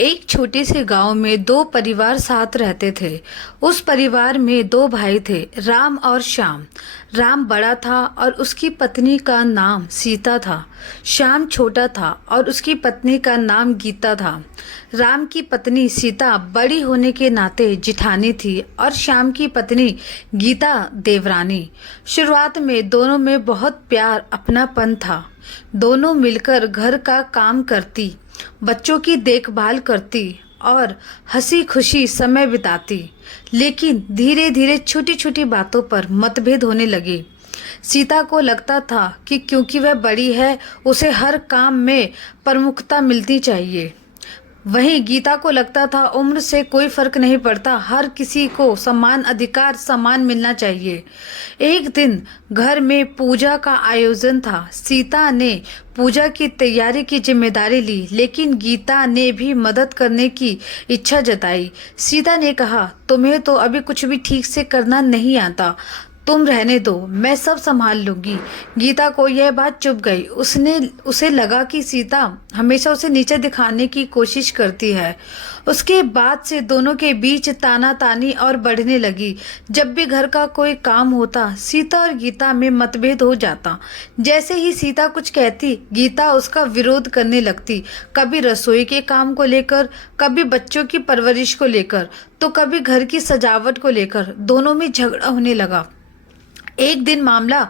एक छोटे से गांव में दो परिवार साथ रहते थे। उस परिवार में दो भाई थे, राम और श्याम। राम बड़ा था और उसकी पत्नी का नाम सीता था। श्याम छोटा था और उसकी पत्नी का नाम गीता था। राम की पत्नी सीता बड़ी होने के नाते जिठानी थी और श्याम की पत्नी गीता देवरानी। शुरुआत में दोनों में बहुत प्यार अपनापन था। दोनों मिलकर घर का काम करती, बच्चों की देखभाल करती और हंसी खुशी समय बिताती। लेकिन धीरे धीरे छोटी छोटी बातों पर मतभेद होने लगे। सीता को लगता था कि क्योंकि वह बड़ी है, उसे हर काम में प्रमुखता मिलनी चाहिए। वहीं गीता को लगता था उम्र से कोई फर्क नहीं पड़ता, हर किसी को समान अधिकार समान मिलना चाहिए। एक दिन घर में पूजा का आयोजन था। सीता ने पूजा की तैयारी की जिम्मेदारी ली, लेकिन गीता ने भी मदद करने की इच्छा जताई। सीता ने कहा, तुम्हें तो अभी कुछ भी ठीक से करना नहीं आता, तुम रहने दो, मैं सब संभाल लूंगी। गीता को यह बात चुभ गई। उसे लगा कि सीता हमेशा उसे नीचे दिखाने की कोशिश करती है। उसके बाद से दोनों के बीच तानातानी और बढ़ने लगी। जब भी घर का कोई काम होता, सीता और गीता में मतभेद हो जाता। जैसे ही सीता कुछ कहती, गीता उसका विरोध करने लगती। कभी रसोई के काम को लेकर, कभी बच्चों की परवरिश को लेकर, तो कभी घर की सजावट को लेकर। दोनों में झगड़ा होने लगा। एक दिन मामला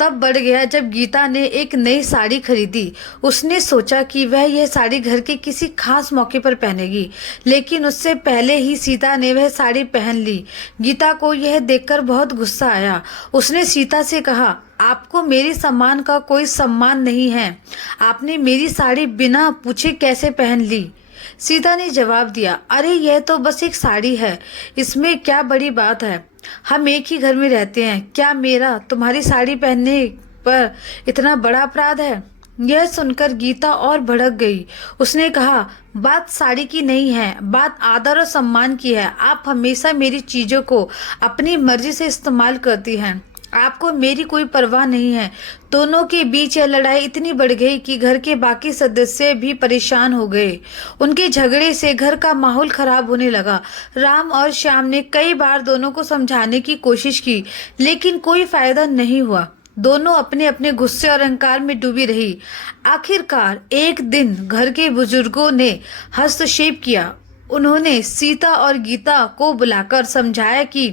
तब बढ़ गया जब गीता ने एक नई साड़ी खरीदी। उसने सोचा कि वह यह साड़ी घर के किसी खास मौके पर पहनेगी, लेकिन उससे पहले ही सीता ने वह साड़ी पहन ली। गीता को यह देखकर बहुत गुस्सा आया। उसने सीता से कहा, आपको मेरे सम्मान का कोई सम्मान नहीं है। आपने मेरी साड़ी बिना पूछे कैसे पहन ली? सीता ने जवाब दिया, अरे यह तो बस एक साड़ी है, इसमें क्या बड़ी बात है। हम एक ही घर में रहते हैं, क्या मेरा तुम्हारी साड़ी पहनने पर इतना बड़ा अपराध है? यह सुनकर गीता और भड़क गई। उसने कहा, बात साड़ी की नहीं है, बात आदर और सम्मान की है। आप हमेशा मेरी चीजों को अपनी मर्जी से इस्तेमाल करती हैं, आपको मेरी कोई परवाह नहीं है। दोनों के बीच यह लड़ाई इतनी बढ़ गई कि घर के बाकी सदस्य भी परेशान हो गए। उनके झगड़े से घर का माहौल खराब होने लगा। राम और श्याम ने कई बार दोनों को समझाने की कोशिश की, लेकिन कोई फायदा नहीं हुआ। दोनों अपने अपने गुस्से और अहंकार में डूबी रही। आखिरकार एक दिन घर के बुजुर्गों ने हस्तक्षेप किया। उन्होंने सीता और गीता को बुलाकर समझाया कि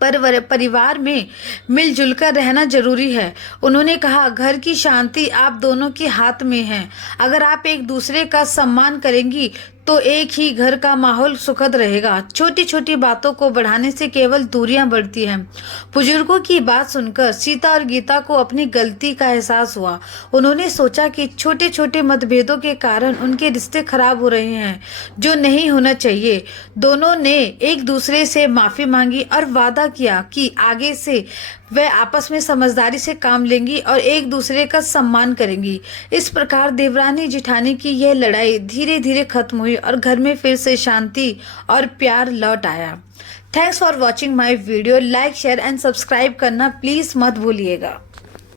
परिवार में मिलजुल कर रहना जरूरी है। उन्होंने कहा, घर की शांति आप दोनों के हाथ में है। अगर आप एक दूसरे का सम्मान करेंगी तो एक ही घर का माहौल सुखद रहेगा। छोटी छोटी बातों को बढ़ाने से केवल दूरियां बढ़ती हैं। बुजुर्गों की बात सुनकर सीता और गीता को अपनी गलती का एहसास हुआ। उन्होंने सोचा कि छोटे छोटे मतभेदों के कारण उनके रिश्ते खराब हो रहे हैं, जो नहीं होना चाहिए। दोनों ने एक दूसरे से माफी मांगी और वादा किया कि आगे से वे आपस में समझदारी से काम लेंगी और एक दूसरे का सम्मान करेंगी। इस प्रकार देवरानी जिठानी की यह लड़ाई धीरे धीरे खत्म हुई और घर में फिर से शांति और प्यार लौट आया। Thanks for watching my video. Like, share and subscribe करना प्लीज मत भूलिएगा।